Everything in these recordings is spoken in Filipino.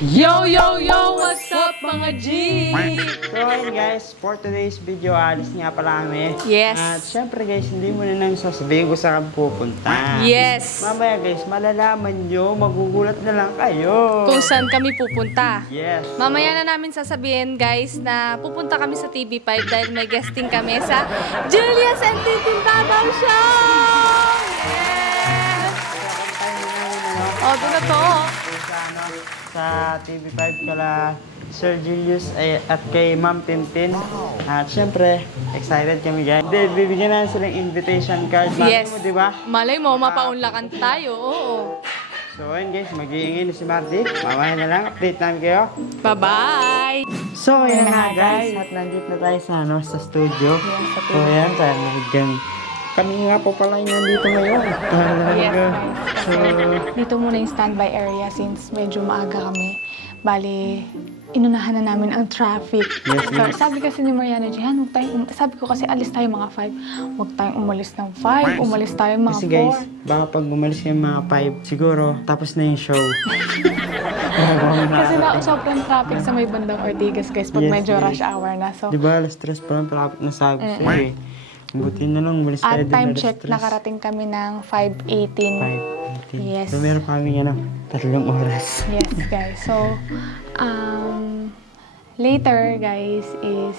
Yo, yo, yo! What's up mga G? So ayun guys, for today's video, alis nga pala kami. Yes. At syempre guys, hindi mo na nang sasabihin kung saan kami pupunta. Yes. Mamaya guys, malalaman nyo, magugulat na lang kayo. Kung saan kami pupunta. Yes. Mamaya na namin sasabihin guys na pupunta kami sa TV5 dahil may guesting kami sa Julius and Tintin Tataw Show! Yes! Oh, doon na to. Sa TV5 kala Sir Julius at kay Ma'am Tintin. At syempre, excited kami guys. Then, bibigyan na silang invitation card. Yes. Mo, di ba? Malay mo, mapaunlakan tayo. Oo. So ayun guys, mag-iingin na si Marty. Mamaya na lang, update namin kayo. Bye-bye! So, ayan na nga guys. At nandito na tayo sa studio. So, ayan, tayo naggang. Kami nga po pala yung nandito ngayon. Yes, guys. So, Dito muna yung standby area since medyo maaga kami. Bali, inunahan na namin ang traffic. Yes, So, yes. sabi kasi ni Mariana, Jihan, sabi ko kasi alis tayo mga 5. Huwag tayong umalis ng 5, umalis tayo mga 4. kasi guys, baka pag bumalis yung mga 5, siguro, tapos na yung show. Kasi na sobrang traffic sa may bandang Ortigas, guys, pag Yes, medyo yes. rush hour na. So, Di ba, alas 3 pa lang traffic na sabi ko sa'yo eh. Buti na lang, umalis tayo at din time alas check, 3. nakarating kami ng 5:18. 5:18. Yes. So, meron pa kami 3 oras. Yes, guys. So, later, guys, is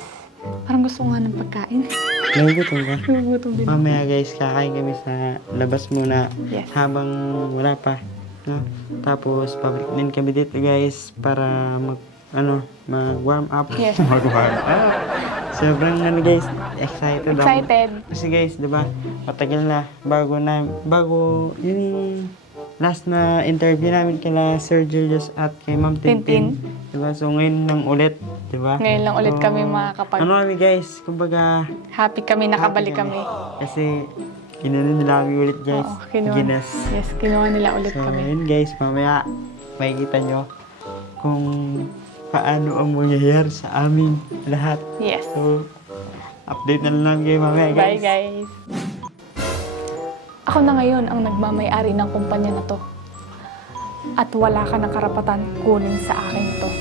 parang gusto ko nga ng pagkain. Nagugutom ka? Gugutom din. Mamaya guys, kakain kami sa labas muna Yes. habang wala pa. No? Tapos, pabalik din kami dito guys para mag-warm up. Yes. Mag-warm up. Sobrang guys, excited ako. Excited. Kasi guys, di ba, matagal na bago yung last na interview namin kila Sir Julius at kay Ma'am Tintin. Di ba? So ngayon lang ulit, di ba? Ngayon lang ulit kami makakapag... Ano kami guys, kumbaga, Happy kami, nakabalik kami. kasi ginanon nila kami ulit guys. Oo, kinuha. Ginas. Yes, kinuha nila ulit So kami. ayun guys, mamaya makikita nyo kung paano ang mangyayari sa aming lahat. Yes. So, update na lang kayo mamaya guys. Bye, guys. Ako na ngayon ang nagmamay-ari ng kumpanya na to. At wala ka ng karapatan kunin sa akin to.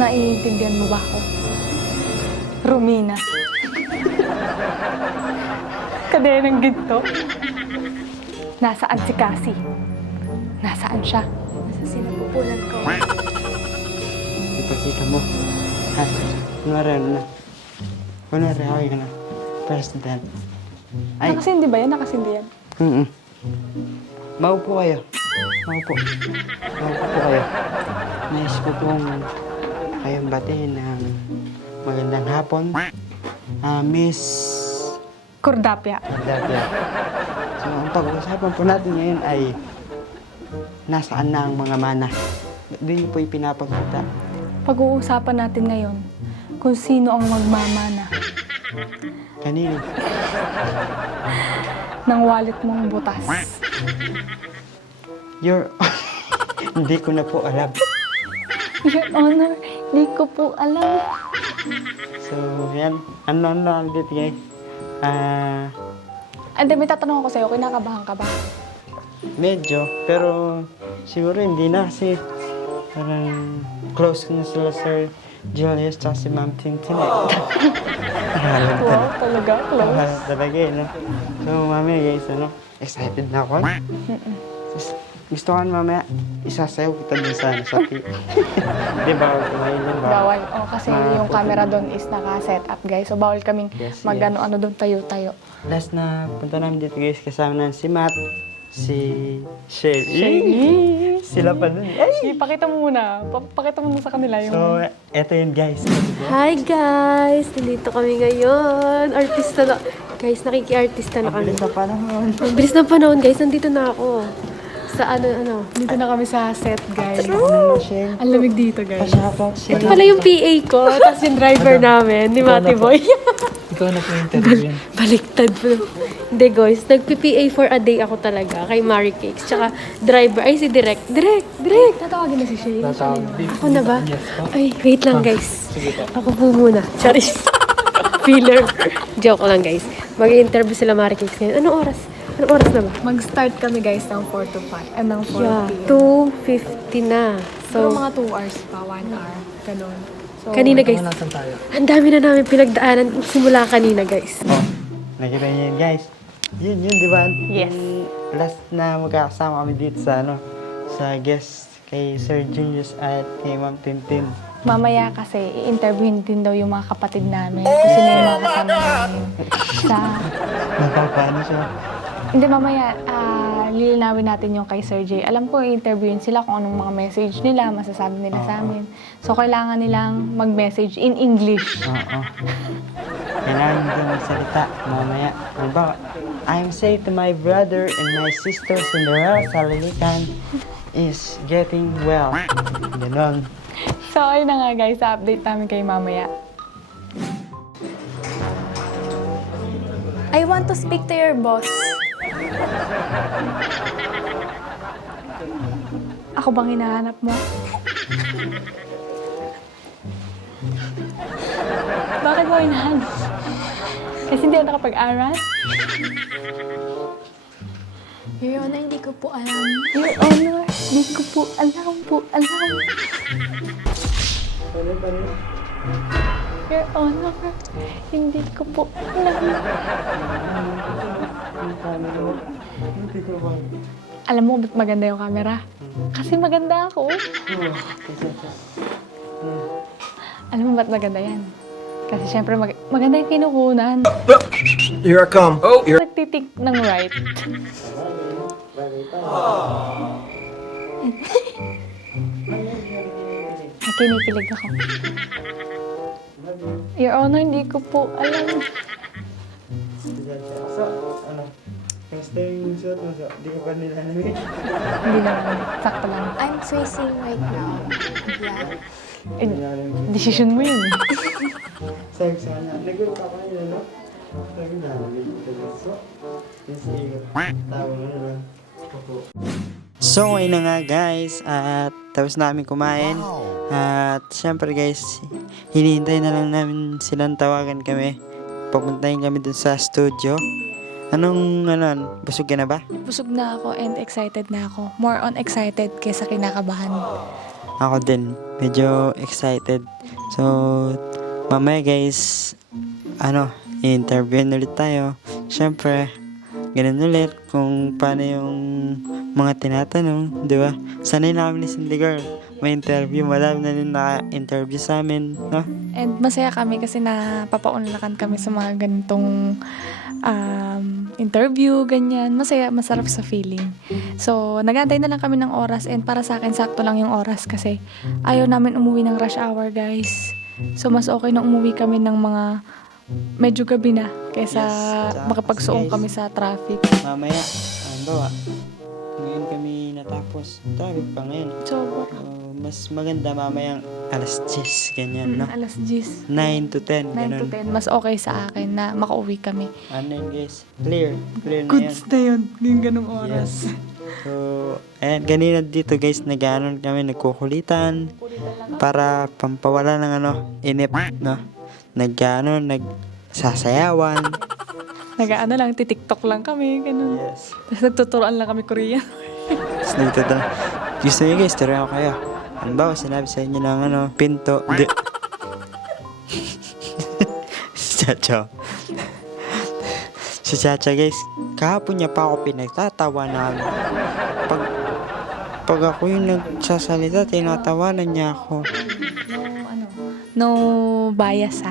Naiintindihan mo ba ako? Romina. Kadena ng ginto. Nasaan si Cassie? Nasaan siya? Nasa sinapupunan ko. Ipakita mo. Ha? Kunwari na. Kunwari ako yun na. President. Ay. Nakasindi ba yan? Nakasindi yan. Maupo kayo. Maupo. Maupo po kayo. Nais ko pong kayong batiin ng magandang hapon. Miss Cordapia. Cordapia. So, ang pag-uusapan po natin ngayon ay nasaan na ang mga mana. Ba't di niyo po ipinapakita? Pag-uusapan natin ngayon kung sino ang magmamana Kanino? ng wallet mong butas. Your... Hindi ko na po alam. Your Honor, di ko po alam. So, yan. Ano ulit guys? And then, may tatanong ako sa'yo, kinakabahan ka ba? Medyo. Pero siguro hindi na kasi parang close ko na sila Sir Julius tsaka si Ma'am Tintin eh. Wow, talaga, close. Talaga eh, no? So, mamaya guys, excited na ako. Gusto ko mamaya, isasayaw kita dun sa Di ba? Kumain lang ba? Bawal. Oh, kasi yung camera doon is naka-set up, guys. So, bawal kaming Yes, mag-ano doon, tayo-tayo. Last na punta namin dito guys, kasama na si Matt, si Shelly. Shelly. Sila pa nun. Ay! Ipakita mo muna. Pakita mo muna sa kanila yung... So, eto yun guys. Hi guys! Nandito kami ngayon. Artista na. Guys, nakiki-artista na kami. Bilis na panahon. Ang bilis ng panahon guys, nandito na ako. Sa ano. Dito na kami sa set, guys. Ano na, Shell? Ang lamig dito, guys. Pa-shoutout siya. Ito pala yung PA ko, tapos yung driver namin, ni Mati Boy. Ikaw na po yung interview. Baliktad po. Hindi guys, nag-PPA for a day ako talaga kay Marie Cakes. Tsaka driver, ay si Direk. Direk! Tatawagin na si Shay. Ako na ba? Ay, wait lang guys. Ako po muna. Charis. Filler. Joke lang guys. Mag-interview sila Marie Cakes ngayon. Anong oras? Anong oras na ba? Mag-start kami guys ng 4 to 5. Ng 4 Yeah, p.m. 2:50 na. Pero So, mga 2 hours pa, 1 hour. Ganun. So, kanina guys, ang dami na namin pinagdaanan simula kanina guys. Oh, nakita niyo yun, guys. Yun, di ba? Yes. Yung last na magkakasama kami dito sa sa guest kay Sir Julius at kay Ma'am Tintin. mamaya kasi i-interviewin din daw yung mga kapatid namin. Kasi sino yung mga kasama namin. Napapaano siya? Hindi, mamaya lilinawin natin yung kay Sir J. Alam ko, i-interviewin sila kung anong mga message nila, masasabi nila sa amin. So, kailangan nilang mag-message in English. Oo. Kailangan ko magsalita mamaya. Diba, I'm saying to my brother and my sister Cinderella Salalikan is getting well. Ganon. So, ayun na nga guys, update namin kayo mamaya. I want to speak to your boss. Ako bang hinahanap mo? Bakit mo hinahanap? Kasi hindi ako nakapag-aral? Your Honor, hindi ko po alam. Your Honor, hindi ko po alam. Your Honor, hindi ko po alam. Alam mo ba't maganda yung camera? Kasi maganda ako. Alam mo ba't maganda yan? Kasi syempre maganda yung kinukunan. Here I come. Oh, here. Nagtitik ng right. Ay, kinikilig ako. Your Honor, hindi ko po alam. So, kamusta yung suot mo? Di ka pa nilalamig? Hindi naman. Sakto lang. I'm freezing right now. Yeah. Eh, decision mo yun. Sabi ko sana, nag-group ako nila, no? Sabi na, so, tawa mo na lang. So, ngayon na nga guys, at tapos namin kumain. At syempre guys, hinihintay na lang namin silang tawagan kami. Papuntahin kami dun sa studio. Anong, busog ka na ba? Busog na ako and excited na ako. More on excited kaysa kinakabahan. Ako din, medyo excited. So, mamaya guys, i-interviewin ulit tayo. Syempre, ganun ulit kung paano yung mga tinatanong, di ba? Sanay namin ni Cindy Girl. May interview, madami na rin naka-interview sa amin, no? And masaya kami kasi napapaunlakan kami sa mga ganitong interview, ganyan. Masaya, masarap sa feeling. So, nag-aantay na lang kami ng oras and para sa akin, sakto lang yung oras kasi ayaw namin umuwi ng rush hour, guys. So, mas okay na umuwi kami ng mga medyo gabi na kaysa makapagsuong guys, kami sa traffic. Mamaya, ngayon kami natapos. Traffic pa ngayon. So, Mas maganda mamayang alas 10, ganyan, no? alas 10. 9 to 10, 9 ganun. to 10. Mas okay sa akin na makauwi kami. Ano yun guys? Clear na yan. Goods na yun. Yung ganong oras. Yes. So, ayan, kanina dito guys, nagkukulitan para pampawala ng inip, no? Nagsasayawan. Lang, titiktok lang kami, ganun. Yes. Tapos nagtuturoan lang kami Korean. Tapos nagtatanong, gusto niyo guys, turuan ko kayo. Ano ba, sinabi sa inyo ng pinto. Di. Si Chacha. Si Chacha guys, kahapon niya pa ako pinagtatawa namin. Pag ako yung nagsasalita, tinatawanan niya ako. No bias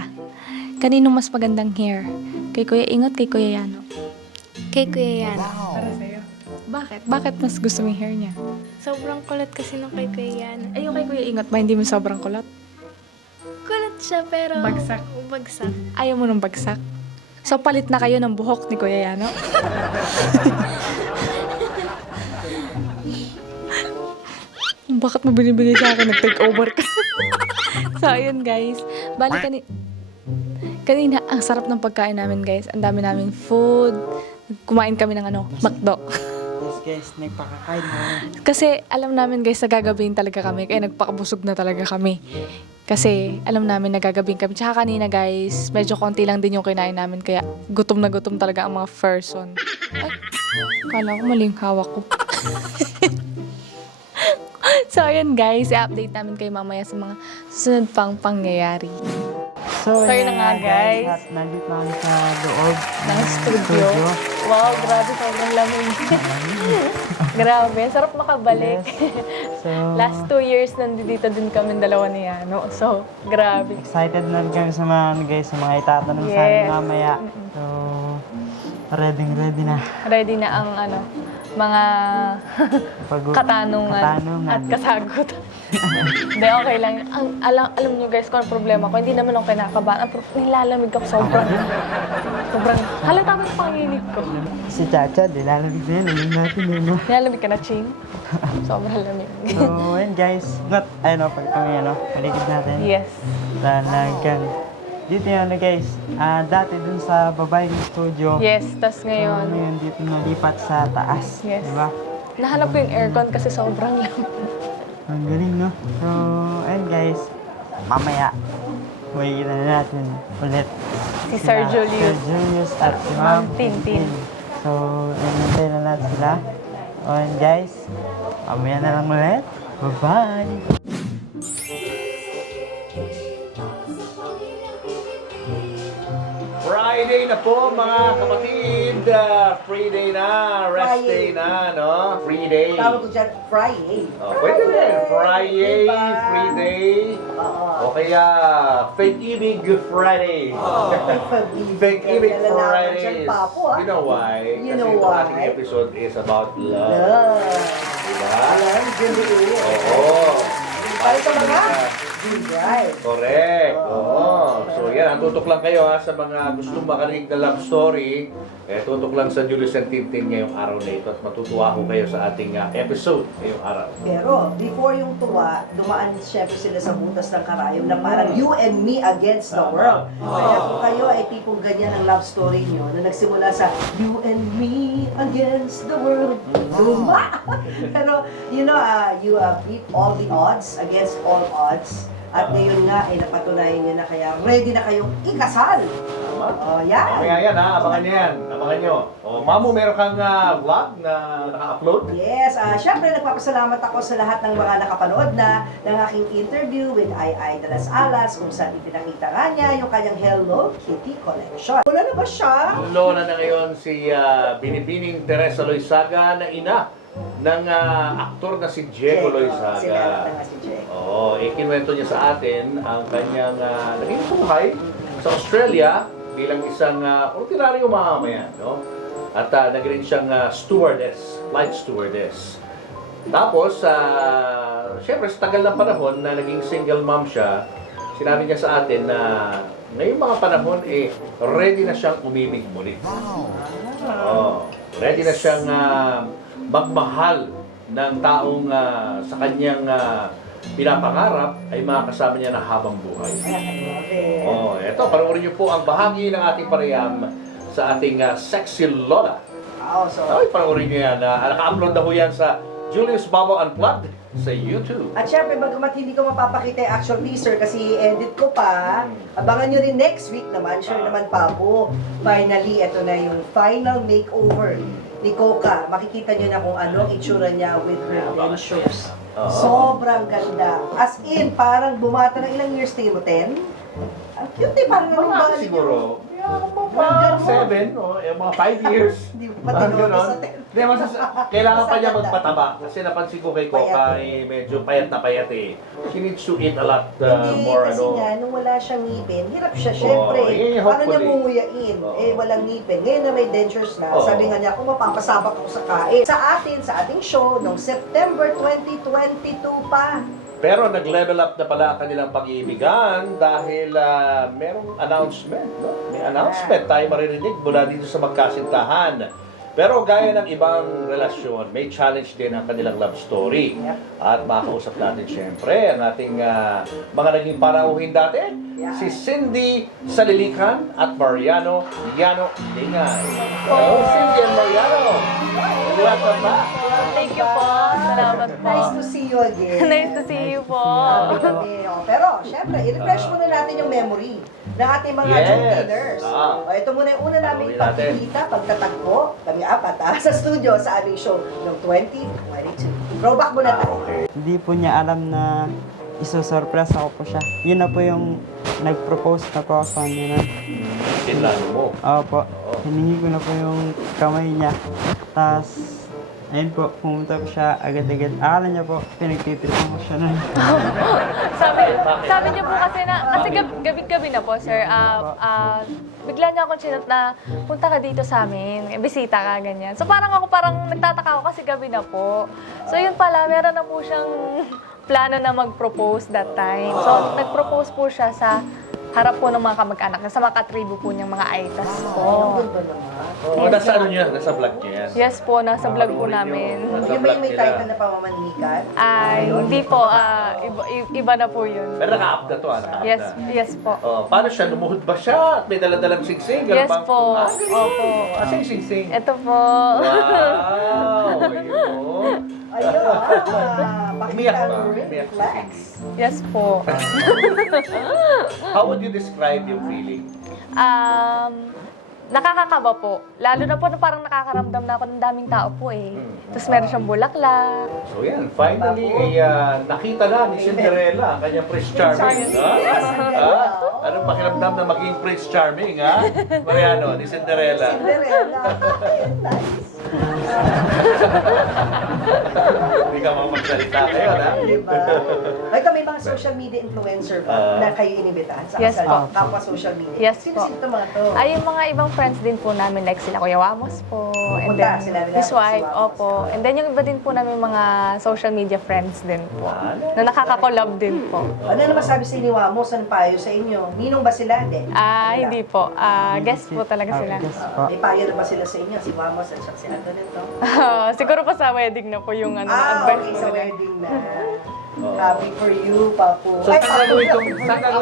Kanino mas magandang hair? Kay Kuya Ingot, kay Kuya Yano? Kay Kuya Yan. Para sa'yo. Bakit? Bakit mas gusto mo yung hair niya? Sobrang kulit kasi nung kay Kuya Yan. Ay, yung kay Kuya Ingot ba, hindi mo sobrang kulot? Kulit siya pero... Bagsak. Bagsak. Ayaw mo nung bagsak? So, palit na kayo ng buhok ni Kuya Yano? Bakit mo binibigay sa akin? Nag-take over ka. So, ayun guys. Bali kanina, ang sarap ng pagkain namin guys. Ang dami naming food. Kumain kami ng McDo. Yes guys, nagpakakain mo. Kasi alam namin guys, nagagabihin talaga kami. Kaya nagpakabusog na talaga kami. Kasi alam namin nagagabihin kami. Tsaka kanina guys, medyo konti lang din yung kinain namin. Kaya gutom na gutom talaga ang mga person. Ay, Kala ko mali yung hawak ko. So, ayun guys, i-update namin kayo mamaya sa mga susunod pang pangyayari. So, So, yun yun na nga, guys. At nandito na kami sa loob Ng studio. Wow, grabe, sobrang lamig. Grabe, sarap makabalik. So, Last 2 years, nandito din kami dalawa ni Yano. So, grabe. excited na rin kami sa mga, guys, sa mga itatanong sa amin Yes. mamaya. So, ready na. Ready na ang mga katanungan at kasagutan. Hindi, okay lang. Alam nyo guys, kung ano problema ko, hindi naman ako kinakabahan. Nilalamig ako sobrang. Halata ba yung panginit ko? Si Chacha, nilalamig na yan. Alam natin yun. No? Nilalamig ka na, Ching? Sobrang lamig. So, ayun guys. Pag kami, paligid natin. Yes. Talagang. Dito yun, guys. Dati dun sa babae ng studio. Yes, tas So, ngayon, ngayon dito nalipat sa taas. Yes. Diba? nahanap ko yung aircon kasi sobrang lamig. Ang galing, no? So, ayun guys. Mamaya, makikita na natin ulit. Si Sir Sir Julius. Julius at si Ma'am Ma'am Tintin. So, inintay na natin sila. Ayun guys. Mamaya na lang ulit. Bye-bye! Friday na po mga kapatid. Free day na, rest day na, no? Free day. Tawag ko dyan, Friday. Oh, pwede rin. Friday, Diba? free day. Oo. O kaya, fake ibig Friday. Fake ibig Friday. You know why? You Kasi know itong why? ating episode is about love. Love. Diba? Alam, Julie. Oo. Para sa mga Right. Correct. Oo. So yan, ang tutok lang kayo sa mga gustong makarinig na love story. Tutok lang sa Julius and Tintin ngayong araw na ito at matutuwa ko kayo sa ating episode ngayong araw. Pero, before yung tuwa, dumaan syempre sila sa butas ng karayom na parang you and me against the world. Kaya kung kayo ay tipong ganyan ang love story nyo na nagsimula sa you and me against the world. Luma! Pero, you beat all the odds against all odds. At ngayon nga, ay napatunayan nyo na kaya ready na kayong ikasal. Oh, yan. Mamaya yan ha, abangan nyo yan. Abangan nyo. O, Mamu, meron kang vlog na naka-upload? Yes, syempre nagpapasalamat ako sa lahat ng mga nakapanood na ng aking interview with Ai de las Alas kung saan ipinakita nga niya yung kanyang Hello Kitty collection. Wala na ba siya? Lola na ngayon si Binibining Teresa Loizaga na ina ng aktor na si Diego Loizaga. Sila na si Diego. Oo, ikinwento niya sa atin ang kanyang naging buhay sa Australia bilang isang ordinaryo mamamayan, no? At naging siyang stewardess, flight stewardess. Tapos, syempre sa tagal ng panahon na naging single mom siya, sinabi niya sa atin na ngayong mga panahon, ready na siyang umibig muli. Oo, ready na siyang magmahal ng taong sa kanyang pinapangarap ay makakasama niya na habang buhay. Oh, eto, panoorin niyo po ang bahagi ng ating pareham sa ating Sexy Lola. Ay, panoorin niyo yan. Naka-upload na ho yan sa Julius Babo Unplugged sa YouTube. At syempre, bagamat hindi ko mapapakita yung actual teaser kasi edit ko pa, abangan nyo rin next week naman, sure naman Papo. Finally, ito na yung final makeover ni Coca. Makikita nyo na kung anong itsura niya with her dentures. Sobrang ganda. As in, parang bumata ng ilang years, tingin mo, 10? Ang cute parang anong Mga balik siguro, Mga 7, mga 5 years. Hindi ko pa tinuro sa 10. Hindi, kailangan pa niya magpataba. Kasi napansin ko kay Coca, medyo payat na payat eh. She needs to eat a lot Hindi, more, kasi nga, nung wala siyang ngipin, hirap siya, syempre. Parang hopefully. niya munguyain. Walang ngipin. Ngayon na may dentures na, Oo. sabi nga niya, kung mapapasabak ako sa kain. Sa ating show, noong September 2022 pa. Pero nag-level up na pala ang kanilang pag-iibigan dahil merong announcement. No? May announcement tayo maririnig mula dito sa magkasintahan. Pero gaya ng ibang relasyon, may challenge din ang kanilang love story. At makausap natin siyempre ang ating mga naging panauhin dati. Si Cindy Salilikan at Mariano Yano Dingay. Hello, Cindy and Mariano! Welcome back! Thank you po sa Salamat po. Nice to see you again. Nice to see you po. Pero, syempre, i-refresh muna natin yung memory ng ating mga Yes. entertainers. Ah. O, ito muna yung una namin Gawin natin. pagkikita, pagtatagpo, kami apat sa studio sa aming show noong 2022. Throwback muna tayo. Hindi po niya alam na isusurpress ako po siya. Yun na po yung nag-propose na po ako sa kanya na. Kinlano mo. Opo, hiningi ko na po yung kamay niya. Tapos, ayun po, pumunta po siya agad-agad. Akala niya po, pinagtitripan ko siya nun. Sabi niyo po kasi na, kasi gabi-gabi na po, sir. Bigla niya akong chinat na punta ka dito sa amin, bisita ka, ganyan. So parang nagtataka ako kasi gabi na po. So yun pala, meron na po siyang plano na mag-propose that time. So nag-propose po siya sa harap po ng mga kamag-anak, sa mga katribo po niyang mga aitas po. Nasa ano niya? Nasa vlog niya yan. Yes po, nasa vlog po namin. Nasa Yung vlog may nila. title na pamamanhikan. Ay, hindi po, iba na po yun. Pero naka-up na to, naka-up Yes, na. yes po. Paano siya? Lumuhod ba siya? May dala-dalang singsing? Ganun Yes bang- po. galing. Opo. Asa yung singsing? Ito po. Wow! Ayun. Ayun, Umiyak pakita ba? mo rin, Umiyak si flex. Yes po. How would you describe yung feeling? Nakakakaba po. Lalo na po na parang nakakaramdam na ako ng daming tao po eh. Tapos meron siyang bulaklak. So yan, finally, nakita na ni Cinderella ang kanyang Prince Charming. Anong pakiramdam na maging Prince Charming, ha? Mariano, ni Cinderella. Cinderella. Nice. Hindi ka makapagsalita kayo, ha? Diba? Ay, may mga social media influencer ba na kayo inibitahan sa Yes kasal? po. Kapwa social media. Yes Sino po. ito mga to? Ay, yung mga ibang friends din po namin, like sila Kuya Wamos po. And Punta, then, sila rin his ako, si wife, Wamos. opo. And then yung iba din po namin mga social media friends din po. Na nakaka-collab din po. Ano naman sabi sa inyo, Wamos, ang payo sa inyo? Ninong ba sila? Hindi. Hindi po. Guest po talaga sila. Yes po. May payo na ba sila sa inyo? Si Wamos at si Antonito? Siguro pa sa wedding na po yung advice Okay, po sa nila. wedding na. Happy for you, Papu. So, Ay, saan gagawin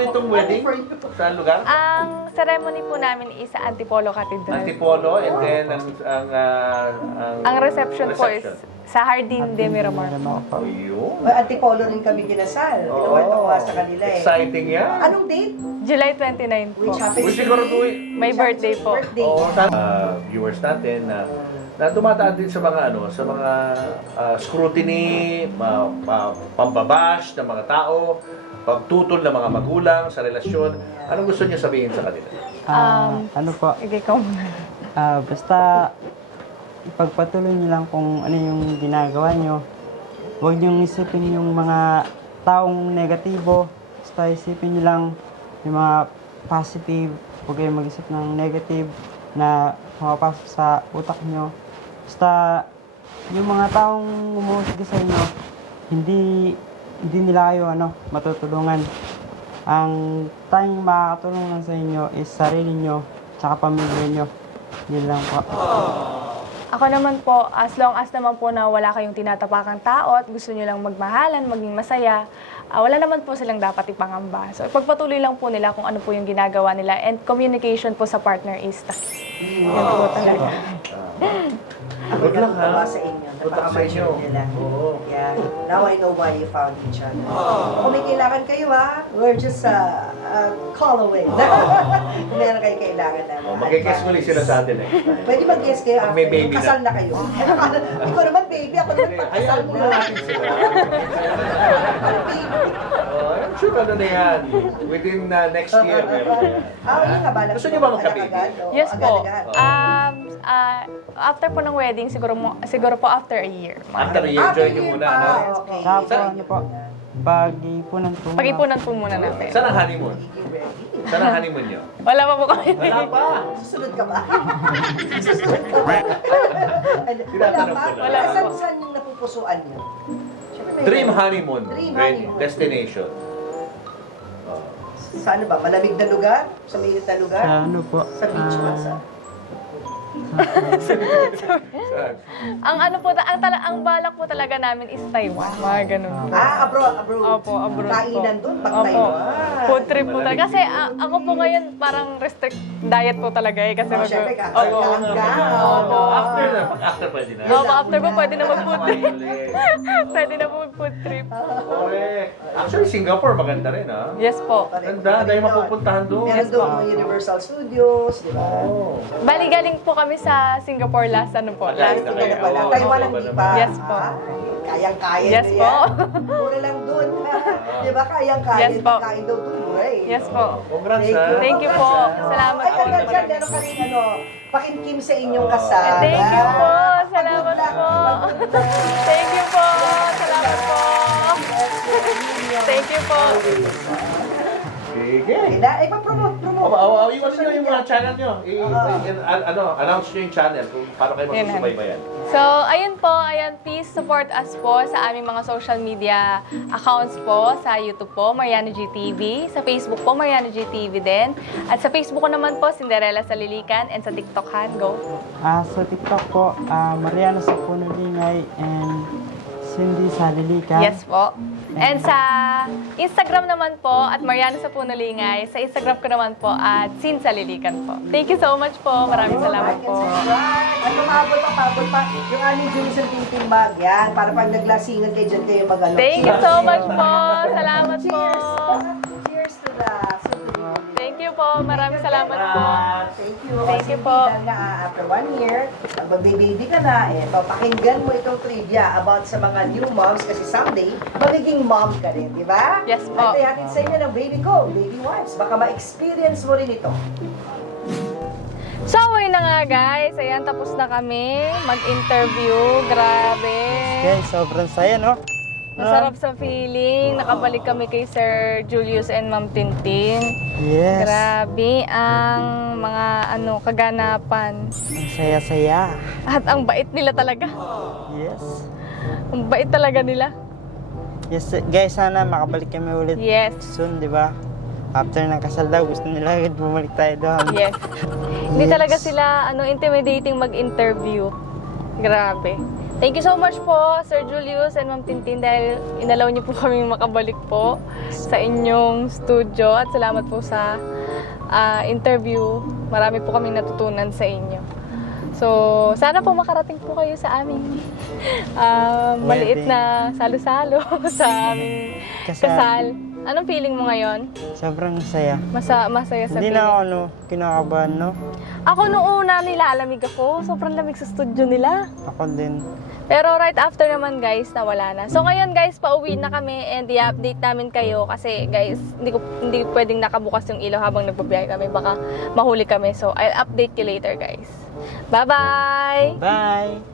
Papu. itong wedding? Happy for you. Saan lugar? Ang ceremony po namin is sa Antipolo Cathedral. Antipolo, and then Ang reception po is sa Jardín de Miramar po. Ayun. May Antipolo rin kami kinasal. Kinuwento ko nga sa kanila eh. Exciting yan. Anong date? July 29 po. Which happens Uy, to siguro be- tuwi. May birthday po. Birthday. Oo, viewers natin na dumadaan din sa mga scrutiny, pambabash ng mga tao, pagtutol ng mga magulang sa relasyon. Anong gusto niyo sabihin sa kanila? Ano po, Sige, ikaw muna. basta ipagpatuloy niyo lang kung ano yung ginagawa niyo. Huwag niyong isipin yung mga taong negatibo. Basta isipin niyo lang yung mga positive. Huwag kayong mag-isip ng negative na pumapasok sa utak niyo. Basta yung mga taong umuusga sa inyo, hindi nila kayo matutulungan. Ang tanging makakatulong lang sa inyo is sarili niyo tsaka pamilya niyo. Yun lang po. Ako naman po, as long as naman po na wala kayong tinatapakang tao at gusto nyo lang magmahalan, maging masaya, wala naman po silang dapat ipangamba. So, pagpatuloy lang po nila kung ano po yung ginagawa nila and communication po sa partner is yun po talaga. Ako Good luck, natutuwa ha? sa inyo. Good luck sa inyo. Napaka-mature nila. Oo. Yeah. Now I know why you found each other. Kung may kailangan kayo we're just a call away. Kung meron kayo kailangan na. Mag-guess muli sila sa atin eh. Pwede mag-guess kayo Pag may after baby na. kasal na kayo. Ikaw naman baby, ako naman pagkasal Hayaan mo na na. natin sila. I'm sure na yan. Within next year, meron yan. Yun nga, balak Gusto niyo mo ba magka-baby? agad-agad, o Yes po. agad-agad? After po ng wedding, siguro po after a year. After a year, join niyo muna. pa, Ano? okay. Tsaka po, ano po, pag-ipunan po. Pag-ipunan po muna natin. Saan ang honeymoon? Magiging ready. Saan ang honeymoon niyo? Wala pa po kami. Wala pa. Susunod ka ba? Susunod ka ba? Tinatanong ko lang. Wala pa po. Saan yung napupusuan niyo? Siyempre may- Dream honeymoon. Dream Ready. honeymoon. Destination. Sa ano ba? Malamig na lugar? Sa mainit na lugar? Sa ano po, Sa beach ba? Sa... sa Ang ano po, ang balak po talaga namin is Taiwan. Mga ganun. Abroad. Opo, abroad po. Kainan doon, pag Opo. Taiwan. Food trip po talaga. Kasi ako po ngayon parang restrict diet po talaga eh. Kasi Siyempre, Opo. Opo. After na, pag-after pwede na. Opo, after po pwede na mag-food trip. Ulit. Pwede na po mag-food trip. Correct. Actually, Singapore maganda rin, ha? Yes po. Ganda, dahil mapupuntahan doon. Meron doon mga Universal Studios, di ba? Oh. Bali galing po kami sa Singapore last ano po. Last Hindi ka na pala. Oo, Taiwan ang iba di naman. pa. Yes po. Kayang-kaya Yes na po. yan. Mura lang doon. Di ba? Kayang-kaya. Yes po. Kain daw doon. Mura eh. Yes po. Congrats, Thank ha? you. Thank you po. Salamat Ay, po. hanggang dyan, meron ka rin pakimkim sa inyong kasal. Thank you po. Salamat po. Thank you po. Salamat po. Thank you po. Sige. Ipapromote. Iwan nyo yung mga channel nyo. Announce nyo yung channel kung paano kayo magsusubaybayan. So, ayun po, please support us po sa aming mga social media accounts po, sa YouTube po, Mariano GTV, sa Facebook po, Mariano GTV din, at sa Facebook ko naman po, Cinderella Salilikan, and sa TikTok, Go. Sa TikTok po, Mariano sa Punulingay and Cindy Salilikan. Yes po. And sa Instagram naman po, at Mariano sa Punulingay, sa Instagram ko naman po, at Sin Salilikan po. Thank you so much po. Maraming salamat po. At pumabot pa. Yung aming Julius and Tintin bag, yan. Para pag naglasingan kayo dyan kayo mag-ano. Thank you so much po. Salamat po. Cheers to the Thank you po. Maraming salamat po. Thank you. Thank you po. After 1 year, mag-baby ka na, papakinggan mo itong trivia about sa mga new moms kasi someday, magiging mom ka rin, di ba? Yes po. At ihatid sa inyo ng baby ko, baby wipes. Baka ma-experience mo rin ito. So, ayun na nga guys. Ayan, tapos na kami mag-interview. Grabe. Guys, sobrang saya, no? Masarap sa feeling. Nakabalik kami kay Sir Julius and Ma'am Tintin. Yes. Grabe ang mga kaganapan. Ang saya-saya. At ang bait nila talaga. Yes. Ang bait talaga nila. Yes, guys, sana makabalik kami ulit Yes. soon, di ba? After ng kasal daw, gusto nila agad bumalik tayo doon. Yes. Hindi Yes. talaga sila intimidating mag-interview. Grabe. Thank you so much po, Sir Julius and Ma'am Tintin, dahil inalaw niyo po kami makabalik po sa inyong studio. At salamat po sa interview. Marami po kaming natutunan sa inyo. So, sana po makarating po kayo sa aming maliit na salo-salo sa aming kasal. Anong feeling mo ngayon? Sobrang saya. Masaya sa Hindi feeling. na ako, kinakabahan, no? Ako noong una nilalamig ako. Sobrang lamig sa studio nila. Ako din. Pero right after naman guys, nawala na. So ngayon guys, pauwi na kami and i-update namin kayo kasi guys, hindi pwedeng nakabukas yung ilaw habang nagbabiyahe kami. Baka mahuli kami. So I'll update you later guys. Bye-bye! Bye!